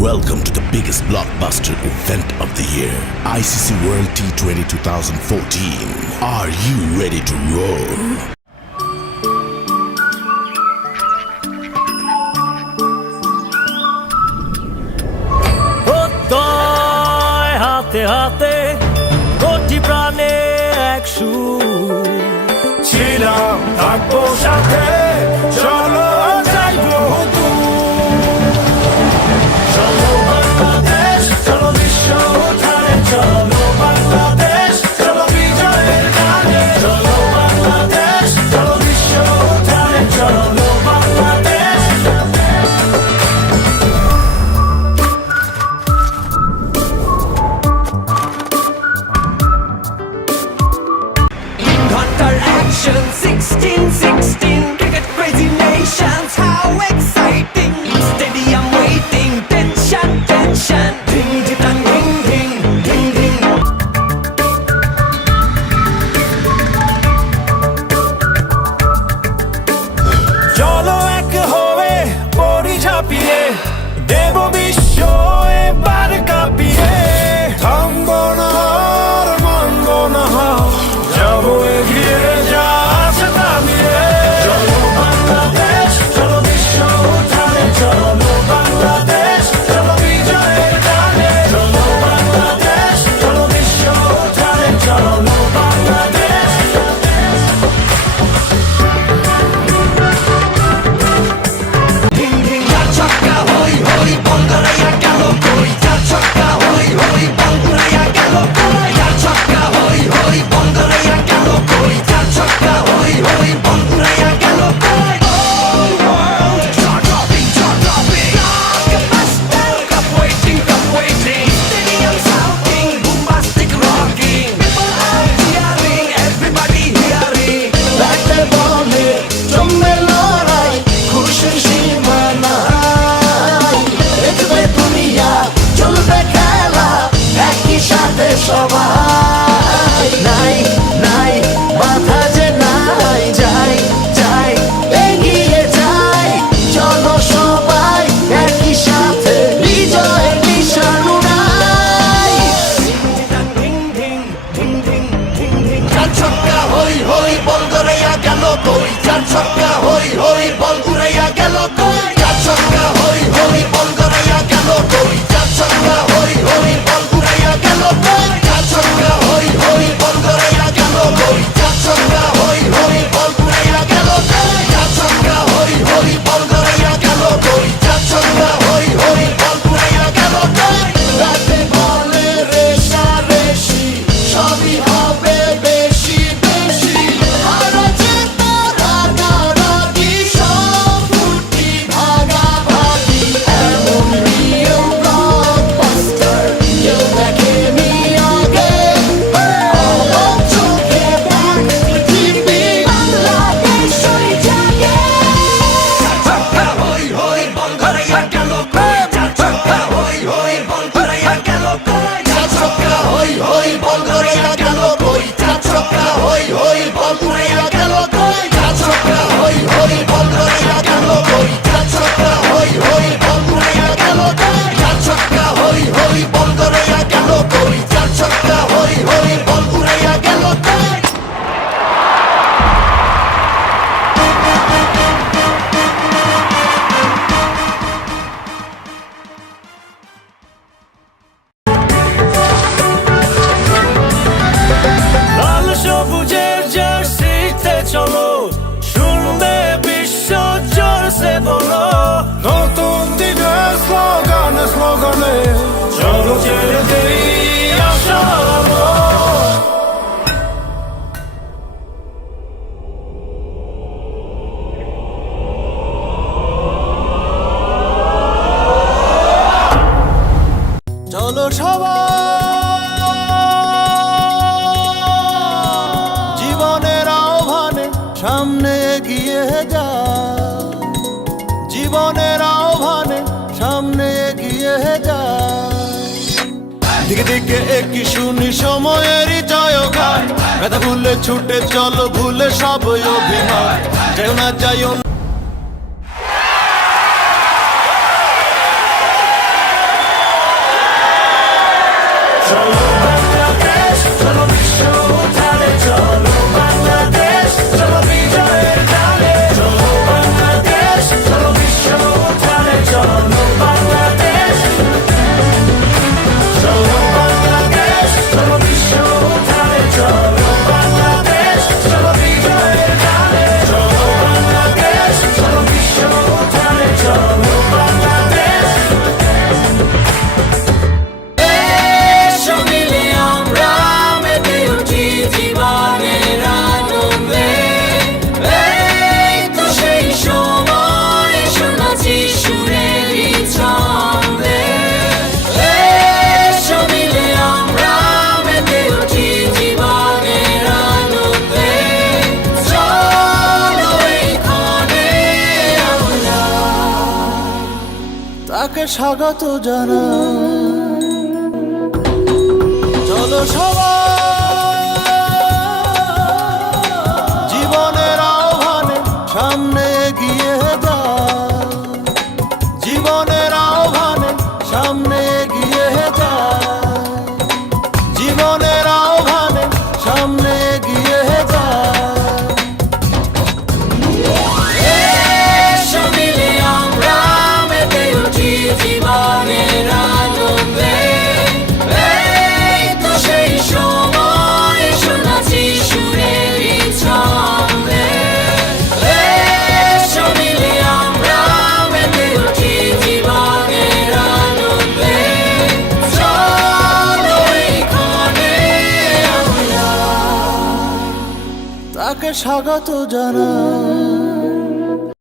Welcome to the biggest blockbuster event of the year, ICC World T20 2014. Are you ready to roll? হাতে হাতে কোটি প্রাণে এক সুর ছিলাম থাকবো সাথে, চলো যাইবো চলো বাংলাদেশ, চলো বিশ্ব উঠানে, চলো বাংলাদেশ, চলো বিজয়ের গানে, চলো বাংলাদেশ, চলো বিশ্ব উঠানে, চলো Bangladesh. Hunter action 16-16 cricket crazy nations, how exciting, stadium waiting, tension tension, ding ding ding ding ding ding. চলো এক হয়ে পড়ি ঝাঁপিয়ে, দেব বিশ্ব এবার কাঁপিয়ে। থামবো না আর মানবো না হার, যাবো এগিয়ে যা আছে থামিয়ে। চলো বাংলাদেশ, চলো বিশ্ব উঠানে, চলো বাংলাদেশ, চলো বিজয়ের গানে, চলো বাংলাদেশ, চলো বিশ্ব উঠানে, চলো Bangladesh. Ding ding da chakka hoi hoi, banguraya gelo koi, da chakka hoi hoi, banguraya gelo koi, da chakka hoi hoi, banguraya gelo koi, da chakka hoi hoi, banguraya gelo koi. All world jaw-dropping, jaw-dropping, blockbuster, cup waiting, stadium shouting, bombastic rocking, people are cheering, everybody hearing. ব্যাটে বলে জমে লড়াই, খুশির সীমা নাই। দেখবে দুনিয়া, চলবে খেলা, একই সাথে সবাই। নাই নাই বাধা যে নাই, যাই যাই এগিয়ে যাই। চলো সবাই একই সাথে বিজয়ের নিশান উড়াই। Ding ding ding ding ding ding, চার ছক্কা হই হই, বল গড়াইয়া গেল কই, চার ছক্কা হই হই, বল উড়াইয়া গেল কই, চার ছক্কা হই হই, বল গড়াইয়া গেল কই, চার ছক্কা হই হই, বল উড়াইয়া গেল কই, চার ছক্কা হই হই, বল গড়াইয়া গেল কই, চার ছক্কা হই হই, বল উড়াইয়া গেল কই, চার ছক্কা হই হই, বল গড়াইয়া গেল কই, চার ছক্কা হই হই, বল উড়াইয়া গেল কই। রাতে বলে রেষারেষি, সবই হবে বেশি বেশি। হারা জেতা রাগারাগি, সব ফুটি ভাগাভাগি। এমন নিয়ম ব্লকবাস্টার কেউ দেখেনি আগে। অবাক চোখে দেখ পৃথিবী, বাংলাদেশ ওই জাগে। ছক্কা হই হই, বল গড়াইয়া গেল কই, চার ছক্কা হই হই, বল গড়াইয়া গেল কই, চার ছক্কা হই হই, বল গড়াইয়া গেল কই, চার ছক্কা হই হই, বল উড়াইয়া গেল কই, চার ছক্কা হই হই, বল গড়াইয়া গেল কই, চার ছক্কা হই হই, বল উড়াইয়া গেল কই, চার ছক্কা হই হই, বল গড়াইয়া গেল কই, চার ছক্কা হই হই, বল উড়াইয়া গেল কই। লাল সবুজের জার্সিতে চলো, শুনবে বিশ্ব জোরসে বলো। নতুন দিনের স্লোগানে স্লোগানে, চলো ছেড়ে দেই আশার আলো। চলো সবাই জীবনের আহ্বানে সামনে এগিয়ে যায়, জীবনের আহ্বানে সামনে এগিয়ে যায়। দিকে দিকে একই শুনি সময়েরই জয়গান, ব্যথা ভুলে ছুটে চলো, ভুলে সব অভিমান। যেও না যাইও না। তাকে স্বাগত জানাই। চলো সবাই জীবনের আহ্বানে সামনে এগিয়ে যায়, জীবনের আহ্বানে সামনে এগিয়ে যায়, জীবনের আহ্বানে সামনে এগিয়ে যায়। এসো মিলে আমরা মেতে উঠি জীবনের আনন্দে, এই তো সেই সময় শোনাচ্ছি সুরের ছন্দে। এসো মিলে আমরা মেতে উঠি জীবনের আনন্দে, চলো এই ক্ষণে আমরা তাকে স্বাগত জানাই।